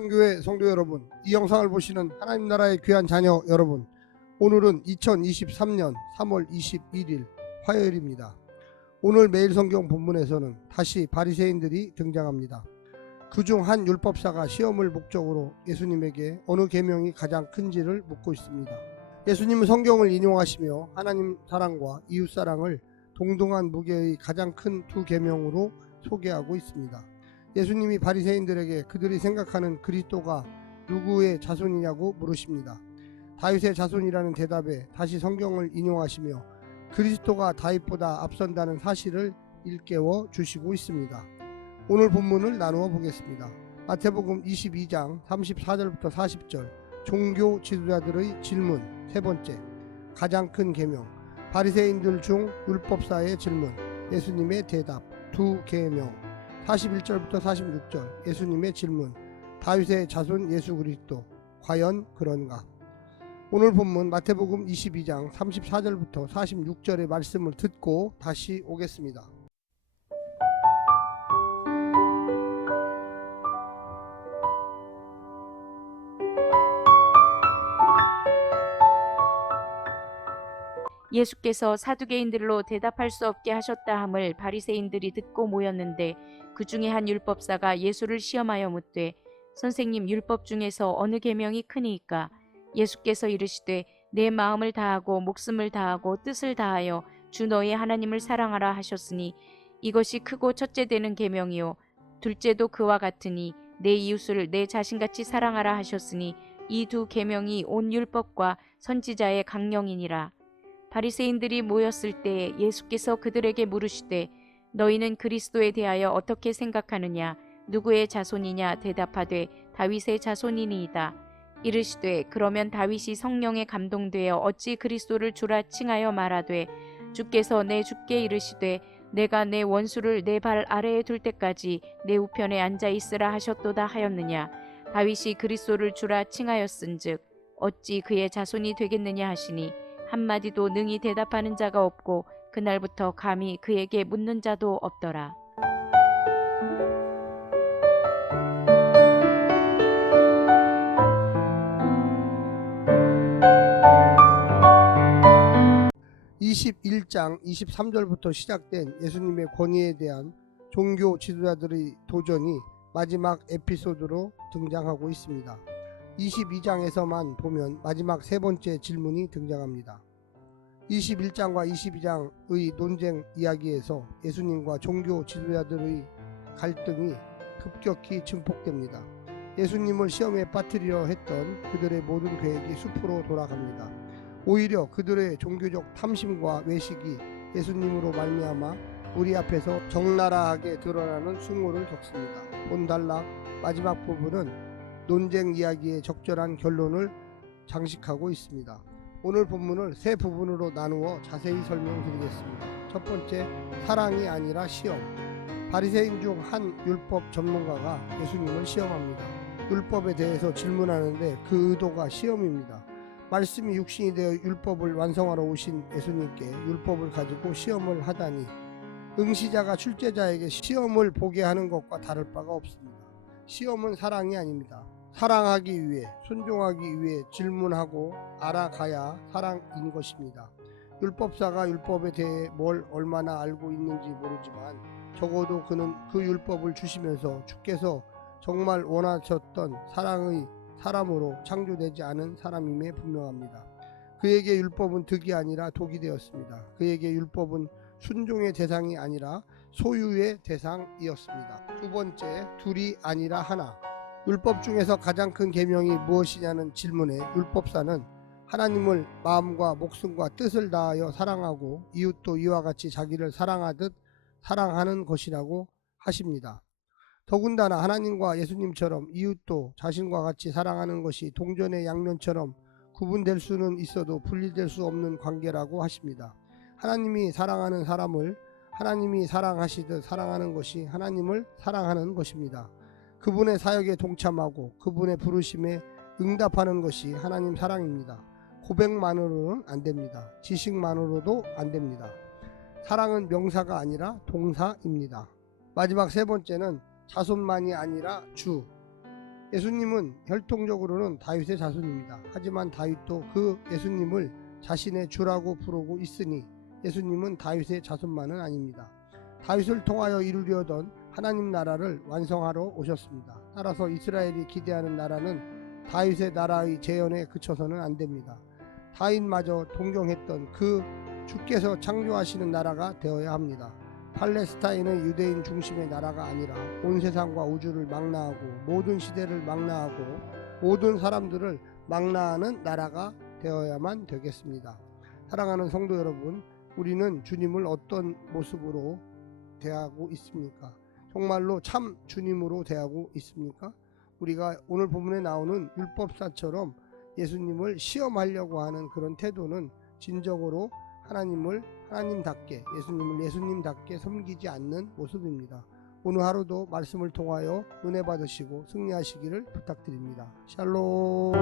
평안교회 성도 여러분, 이 영상을 보시는 하나님 나라의 귀한 자녀 여러분, 오늘은 2023년 3월 21일 화요일입니다. 오늘 매일 성경 본문에서는 다시 바리새인들이 등장합니다. 그중 한 율법사가 시험을 목적으로 예수님에게 어느 계명이 가장 큰지를 묻고 있습니다. 예수님은 성경을 인용하시며 하나님 사랑과 이웃 사랑을 동등한 무게의 가장 큰 두 계명으로 소개하고 있습니다. 예수님이 바리새인들에게 그들이 생각하는 그리스도가 누구의 자손이냐고 물으십니다. 다윗의 자손이라는 대답에 다시 성경을 인용하시며 그리스도가 다윗보다 앞선다는 사실을 일깨워 주시고 있습니다. 오늘 본문을 나누어 보겠습니다. 마태복음 22장 34절부터 40절, 종교 지도자들의 질문 세 번째, 가장 큰 계명, 바리새인들 중 율법사의 질문, 예수님의 대답 두 계명, 41절부터 46절, 예수님의 질문, 다윗의 자손 예수 그리스도 과연 그런가? 오늘 본문 마태복음 22장 34절부터 46절의 말씀을 듣고 다시 오겠습니다. 예수께서 사두개인들로 대답할 수 없게 하셨다 함을 바리새인들이 듣고 모였는데 그 중에 한 율법사가 예수를 시험하여 묻되 선생님, 율법 중에서 어느 계명이 크니이까? 예수께서 이르시되 내 마음을 다하고 목숨을 다하고 뜻을 다하여 주 너의 하나님을 사랑하라 하셨으니 이것이 크고 첫째 되는 계명이요 둘째도 그와 같으니 내 이웃을 내 자신같이 사랑하라 하셨으니 이 두 계명이 온 율법과 선지자의 강령이니라. 바리새인들이 모였을 때 예수께서 그들에게 물으시되 너희는 그리스도에 대하여 어떻게 생각하느냐? 누구의 자손이냐? 대답하되 다윗의 자손이니이다. 이르시되 그러면 다윗이 성령에 감동되어 어찌 그리스도를 주라 칭하여 말하되 주께서 내 주께 이르시되 내가 내 원수를 내 발 아래에 둘 때까지 내 우편에 앉아 있으라 하셨도다 하였느냐? 다윗이 그리스도를 주라 칭하였은즉 어찌 그의 자손이 되겠느냐 하시니 한마디도 능히 대답하는 자가 없고 그날부터 감히 그에게 묻는 자도 없더라. (21장) 23절부터 시작된 예수님의 권위에 대한 종교 지도자들의 도전이 마지막 에피소드로 등장하고 있습니다. 22장에서만 보면 마지막 세 번째 질문이 등장합니다. 21장과 22장의 논쟁 이야기에서 예수님과 종교 지도자들의 갈등이 급격히 증폭됩니다. 예수님을 시험에 빠뜨리려 했던 그들의 모든 계획이 숲으로 돌아갑니다. 오히려 그들의 종교적 탐심과 외식이 예수님으로 말미암아 우리 앞에서 적나라하게 드러나는 숭고를 겪습니다. 본단락 마지막 부분은 논쟁 이야기의 적절한 결론을 장식하고 있습니다. 오늘 본문을 세 부분으로 나누어 자세히 설명드리겠습니다. 첫 번째, 사랑이 아니라 시험. 바리새인 중 한 율법 전문가가 예수님을 시험합니다. 율법에 대해서 질문하는데 그 의도가 시험입니다. 말씀이 육신이 되어 율법을 완성하러 오신 예수님께 율법을 가지고 시험을 하다니 응시자가 출제자에게 시험을 보게 하는 것과 다를 바가 없습니다. 시험은 사랑이 아닙니다. 사랑하기 위해, 순종하기 위해 질문하고 알아가야 사랑인 것입니다. 율법사가 율법에 대해 뭘 얼마나 알고 있는지 모르지만 적어도 그는 그 율법을 주시면서 주께서 정말 원하셨던 사랑의 사람으로 창조되지 않은 사람임에 분명합니다. 그에게 율법은 득이 아니라 독이 되었습니다. 그에게 율법은 순종의 대상이 아니라 소유의 대상이었습니다. 두 번째, 둘이 아니라 하나. 율법 중에서 가장 큰 계명이 무엇이냐는 질문에 율법사는 하나님을 마음과 목숨과 뜻을 다하여 사랑하고 이웃도 이와 같이 자기를 사랑하듯 사랑하는 것이라고 하십니다. 더군다나 하나님과 예수님처럼 이웃도 자신과 같이 사랑하는 것이 동전의 양면처럼 구분될 수는 있어도 분리될 수 없는 관계라고 하십니다. 하나님이 사랑하는 사람을 하나님이 사랑하시듯 사랑하는 것이 하나님을 사랑하는 것입니다. 그분의 사역에 동참하고 그분의 부르심에 응답하는 것이 하나님 사랑입니다. 고백만으로는 안 됩니다. 지식만으로도 안 됩니다. 사랑은 명사가 아니라 동사입니다. 마지막 세 번째는 자손만이 아니라 주. 예수님은 혈통적으로는 다윗의 자손입니다. 하지만 다윗도 그 예수님을 자신의 주라고 부르고 있으니 예수님은 다윗의 자손만은 아닙니다. 다윗을 통하여 이루려던 하나님 나라를 완성하러 오셨습니다. 따라서 이스라엘이 기대하는 나라는 다윗의 나라의 재현에 그쳐서는 안 됩니다. 다윗마저 동경했던 그 주께서 창조하시는 나라가 되어야 합니다. 팔레스타인은 유대인 중심의 나라가 아니라 온 세상과 우주를 망라하고 모든 시대를 망라하고 모든 사람들을 망라하는 나라가 되어야만 되겠습니다. 사랑하는 성도 여러분, 우리는 주님을 어떤 모습으로 대하고 있습니까? 정말로 참 주님으로 대하고 있습니까? 우리가 오늘 본문에 나오는 율법사처럼 예수님을 시험하려고 하는 그런 태도는 진정으로 하나님을 하나님답게, 예수님을 예수님답게 섬기지 않는 모습입니다. 오늘 하루도 말씀을 통하여 은혜 받으시고 승리하시기를 부탁드립니다. 샬롬.